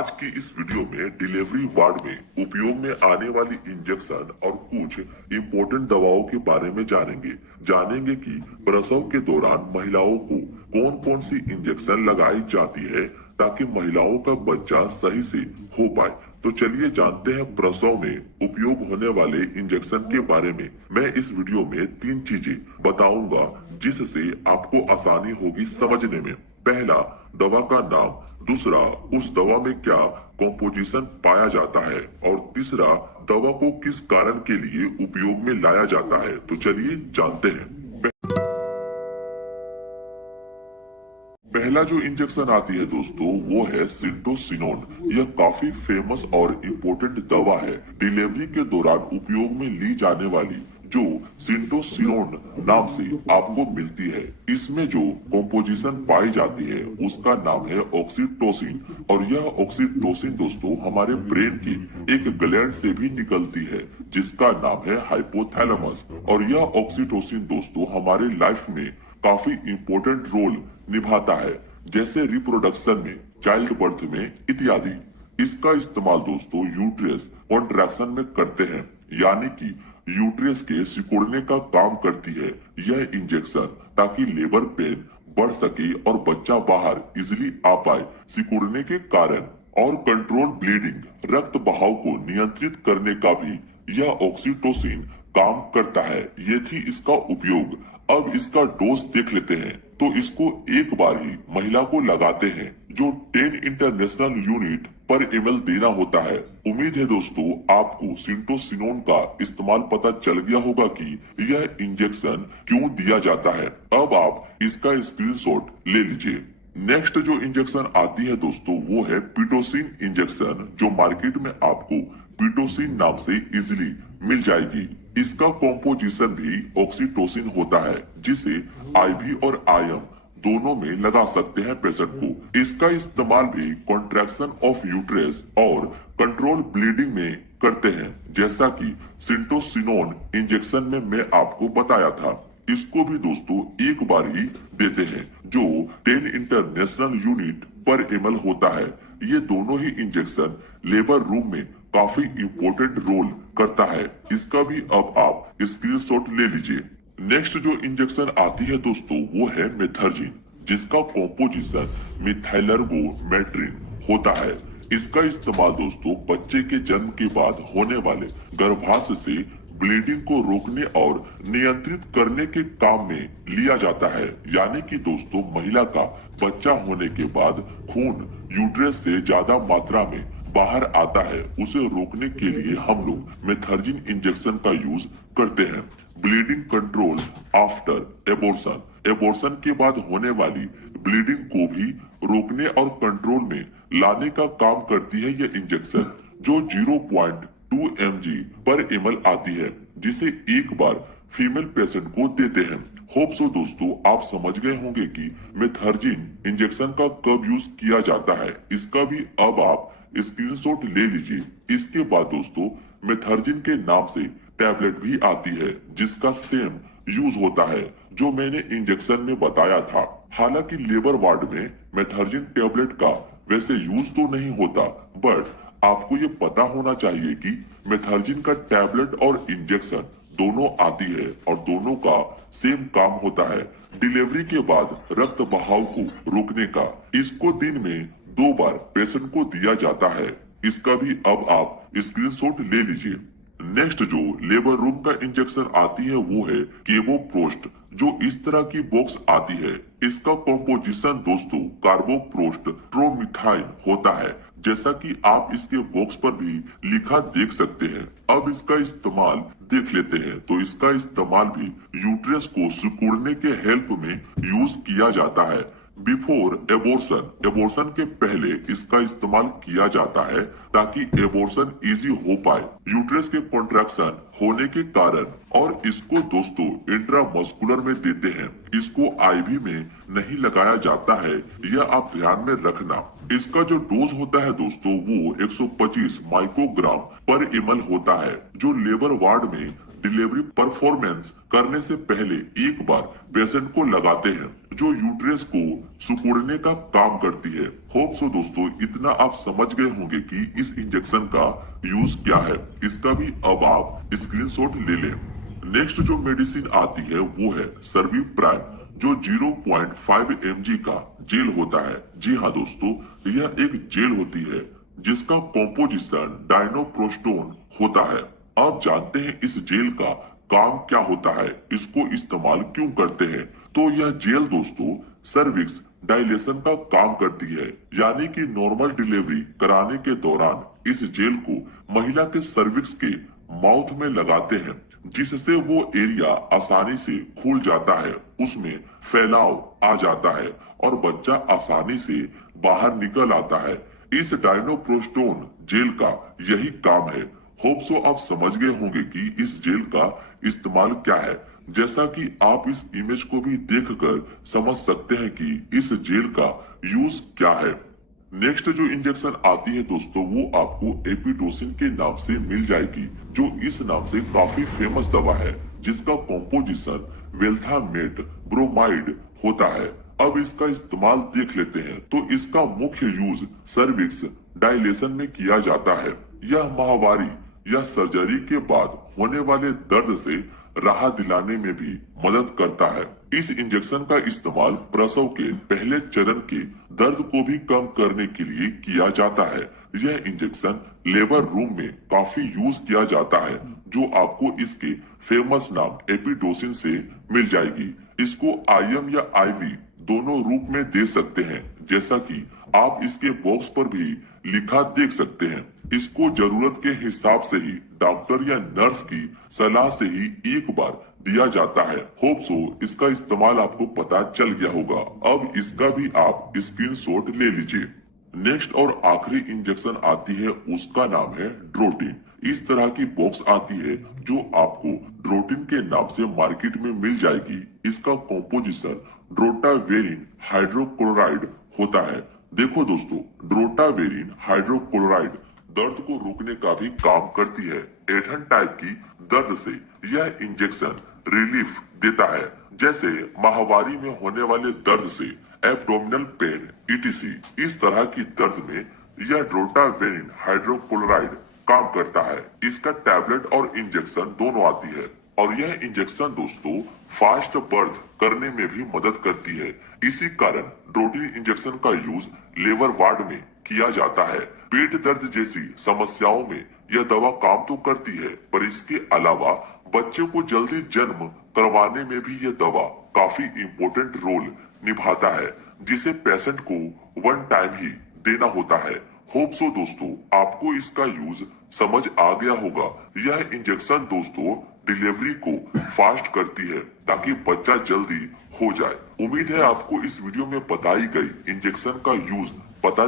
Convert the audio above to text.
आज की इस वीडियो में डिलीवरी वार्ड में उपयोग में आने वाली इंजेक्शन और कुछ इम्पोर्टेंट दवाओं के बारे में जानेंगे कि प्रसव के दौरान महिलाओं को कौन कौन सी इंजेक्शन लगाई जाती है ताकि महिलाओं का बच्चा सही से हो पाए। तो चलिए जानते हैं प्रसव में उपयोग होने वाले इंजेक्शन के बारे में। मैं इस वीडियो में 3 चीजें बताऊंगा जिससे आपको आसानी होगी समझने में। पहला, दवा का नाम। दूसरा, उस दवा में क्या कॉम्पोजिशन पाया जाता है। और तीसरा, दवा को किस कारण के लिए उपयोग में लाया जाता है। तो चलिए जानते हैं। पहला जो इंजेक्शन आती है दोस्तों वो है सिंटोसिनोन। यह काफी फेमस और इम्पोर्टेंट दवा है। डिलीवरी के दौरान उपयोग में ली जाने वाली जो सिंटोसिनोन नाम से आपको मिलती है, इसमें जो कॉम्पोजिशन पाई जाती है उसका नाम है ऑक्सीटोसिन। और यह ऑक्सीटोसिन दोस्तों हमारे ब्रेन के एक ग्लैंड से भी निकलती है जिसका नाम है हाइपोथैलेमस। और यह ऑक्सीटोसिन दोस्तों हमारे लाइफ में काफी इम्पोर्टेंट रोल निभाता है, जैसे रिप्रोडक्शन में, चाइल्ड बर्थ में इत्यादि। इसका इस्तेमाल दोस्तों यूट्रस कॉन्ट्रैक्शन में करते हैं, यानी कि यूट्रस के सिकुड़ने का काम करती है यह इंजेक्शन, ताकि लेबर पेन बढ़ सके और बच्चा बाहर इजिली आ पाए सिकुड़ने के कारण। और कंट्रोल ब्लीडिंग, रक्त बहाव को नियंत्रित करने का भी यह ऑक्सीटोसिन काम करता है। ये थी इसका उपयोग। अब इसका डोज देख लेते हैं। तो इसको एक बार ही महिला को लगाते हैं, जो 10 इंटरनेशनल यूनिट पर ml देना होता है। उम्मीद है दोस्तों आपको सिंटोसिनोन का इस्तेमाल पता चल गया होगा कि यह इंजेक्शन क्यों दिया जाता है। अब आप इसका स्क्रीनशॉट ले लीजिए। नेक्स्ट जो इंजेक्शन आती है दोस्तों वो है पिटोसिन इंजेक्शन, जो मार्केट में आपको पिटोसिन नाम से इजिली मिल जाएगी। इसका कॉम्पोजिशन भी ऑक्सीटोसिन होता है, जिसे आईवी और आईएम दोनों में लगा सकते हैं पेशेंट को। इसका इस्तेमाल भी कॉन्ट्रैक्शन ऑफ यूट्रस और कंट्रोल ब्लीडिंग में करते हैं, जैसा कि सिंटोसिनोन इंजेक्शन में मैं आपको बताया था। इसको भी दोस्तों एक बार ही देते हैं, जो 10 इंटरनेशनल यूनिट पर ml होता है। ये दोनों ही इंजेक्शन लेबर रूम में काफी इम्पोर्टेंट रोल करता है। इसका भी अब आप स्क्रीनशॉट ले लीजिए। नेक्स्ट जो इंजेक्शन आती है दोस्तों वो है मेथर्जिन, जिसका कॉम्पोजिशन मिथाइलर्गोमेट्रिन होता है। इसका इस्तेमाल दोस्तों बच्चे के जन्म के बाद होने वाले गर्भाशय से ब्लीडिंग को रोकने और नियंत्रित करने के काम में लिया जाता है। यानी कि दोस्तों महिला का बच्चा होने के बाद खून यूट्रस से ज्यादा मात्रा में बाहर आता है, उसे रोकने के लिए हम लोग मेथर्जिन इंजेक्शन का यूज करते हैं। Bleeding control after abortion, abortion के बाद होने वाली ब्लीडिंग को भी रोकने और कंट्रोल में लाने का काम करती है यह इंजेक्शन, जो 0.2 mg पर ml आती है, जिसे एक बार फीमेल पेशेंट को देते हैं। होप सो दोस्तों आप समझ गए होंगे कि मेथर्जिन इंजेक्शन का कब यूज किया जाता है। इसका भी अब आप स्क्रीनशॉट ले लीजिए। इसके बाद दोस्तों मेथर्जिन के नाम से टैबलेट भी आती है, जिसका सेम यूज होता है जो मैंने इंजेक्शन में बताया था। हालांकि लेबर वार्ड में मेथर्जिन टैबलेट का वैसे यूज तो नहीं होता, बट आपको ये पता होना चाहिए कि मेथर्जिन का टैबलेट और इंजेक्शन दोनों आती है और दोनों का सेम काम होता है, डिलीवरी के बाद रक्त बहाव को रोकने का। इसको दिन में 2 बार पेशेंट को दिया जाता है। इसका भी अब आप स्क्रीनशॉट ले लीजिए। नेक्स्ट जो लेबर रूम का इंजेक्शन आती है वो है केवोप्रोस्ट, जो इस तरह की बॉक्स आती है। इसका कॉम्पोजिशन दोस्तों कार्बोप्रोस्ट ट्रोमिथाइन होता है, जैसा कि आप इसके बॉक्स पर भी लिखा देख सकते हैं। अब इसका इस्तेमाल देख लेते हैं। तो इसका इस्तेमाल भी यूट्रस को सिकुड़ने के हेल्प में यूज किया जाता है। बिफोर एबॉर्शन, एबॉर्शन के पहले इसका इस्तेमाल किया जाता है ताकि एबॉर्शन इजी हो पाए यूट्रस के कॉन्ट्रैक्शन होने के कारण। और इसको दोस्तों इंट्रामस्कुलर में देते हैं। इसको आईवी में नहीं लगाया जाता है, यह आप ध्यान में रखना। इसका जो डोज होता है दोस्तों वो 125 माइक्रोग्राम पर ml होता है, जो लेबर वार्ड में डिलीवरी परफॉर्मेंस करने से पहले एक बार पेशेंट को लगाते हैं। जो यूट्रस को सिकुड़ने का काम करती है। होप सो दोस्तों इतना आप समझ गए होंगे कि इस इंजेक्शन का यूज क्या है। इसका भी अब आप स्क्रीनशॉट ले लें। नेक्स्ट जो मेडिसिन आती है वो है सर्वी प्राइम, जो 0.5 mg का जेल होता है। जी हाँ दोस्तों, यह एक जेल होती है जिसका कॉम्पोजिशन डाइनोप्रोस्टोन होता है। आप जानते हैं इस जेल का काम क्या होता है, इसको इस्तेमाल क्यों करते हैं। तो यह जेल दोस्तों सर्विक्स डायलेशन का काम करती है, यानी कि नॉर्मल डिलीवरी कराने के दौरान इस जेल को महिला के सर्विक्स के माउथ में लगाते हैं, जिससे वो एरिया आसानी से खुल जाता है, उसमें फैलाव आ जाता है और बच्चा आसानी से बाहर निकल आता है। इस डाइनोप्रोस्टोन जेल का यही काम है। होप सो आप समझ गए होंगे कि इस जेल का इस्तेमाल क्या है, जैसा कि आप इस इमेज को भी देखकर समझ सकते हैं कि इस जेल का यूज क्या है। नेक्स्ट जो इंजेक्शन आती है दोस्तों वो आपको एपिटोसिन के नाम से मिल जाएगी, जो इस नाम से काफी फेमस दवा है, जिसका कॉम्पोजिशन वेल्थामेट ब्रोमाइड होता है। अब इसका इस्तेमाल देख लेते हैं। तो इसका मुख्य यूज सर्विक्स डायलेशन में किया जाता है। यह माहवारी या सर्जरी के बाद होने वाले दर्द से राहत दिलाने में भी मदद करता है। इस इंजेक्शन का इस्तेमाल प्रसव के पहले चरण के दर्द को भी कम करने के लिए किया जाता है। यह इंजेक्शन लेबर रूम में काफी यूज किया जाता है, जो आपको इसके फेमस नाम एपिडोसिन से मिल जाएगी। इसको IM या IV दोनों रूप में दे सकते हैं, जैसा कि आप इसके बॉक्स पर भी लिखा देख सकते हैं। इसको जरूरत के हिसाब से ही डॉक्टर या नर्स की सलाह से ही एक बार दिया जाता है। होप सो इसका इस्तेमाल आपको पता चल गया होगा। अब इसका भी आप स्क्रीनशॉट ले लीजिए। नेक्स्ट और आखिरी इंजेक्शन आती है, उसका नाम है ड्रोटिन। इस तरह की बॉक्स आती है जो आपको ड्रोटिन के नाम से मार्केट में मिल जाएगी। इसका कॉम्पोजिशन ड्रोटावेरिन हाइड्रोक्लोराइड होता है। देखो दोस्तों, ड्रोटावेरिन हाइड्रोक्लोराइड दर्द को रोकने का भी काम करती है। एठन टाइप की दर्द से यह इंजेक्शन रिलीफ देता है, जैसे माहवारी में होने वाले दर्द से, एब्डोमिनल पेन ETC। इस तरह की दर्द में यह ड्रोटावेरिन हाइड्रोक्लोराइड काम करता है। इसका टैबलेट और इंजेक्शन दोनों आती है, और यह इंजेक्शन दोस्तों फास्ट बर्थ करने में भी मदद करती है। इसी कारण ड्रोटिन इंजेक्शन का यूज लेबर वार्ड में किया जाता है। पेट दर्द जैसी समस्याओं में यह दवा काम तो करती है, पर इसके अलावा बच्चे को जल्दी जन्म करवाने में भी यह दवा काफी इम्पोर्टेंट रोल निभाता है, जिसे पेशेंट को वन टाइम ही देना होता है। होप सो दोस्तों आपको इसका यूज समझ आ गया होगा। यह इंजेक्शन दोस्तों डिलीवरी को फास्ट करती है, ताकि बच्चा जल्दी हो जाए। उम्मीद है आपको इस वीडियो में बताई गई इंजेक्शन का यूज पता